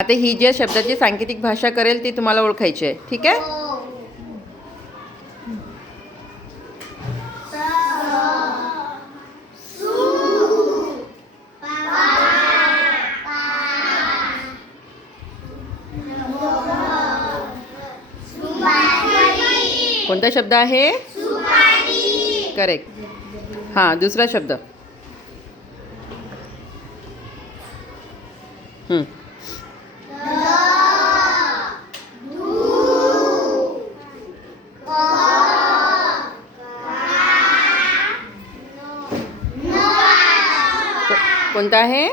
आता ही ज्या शब्दाची सांकेतिक भाषा करेल ती तुम्हाला ओळखायची आहे. ठीक आहे. कोणता शब्द आहे? करेक्ट. हां, दुसरा शब्द. कोणता आहे?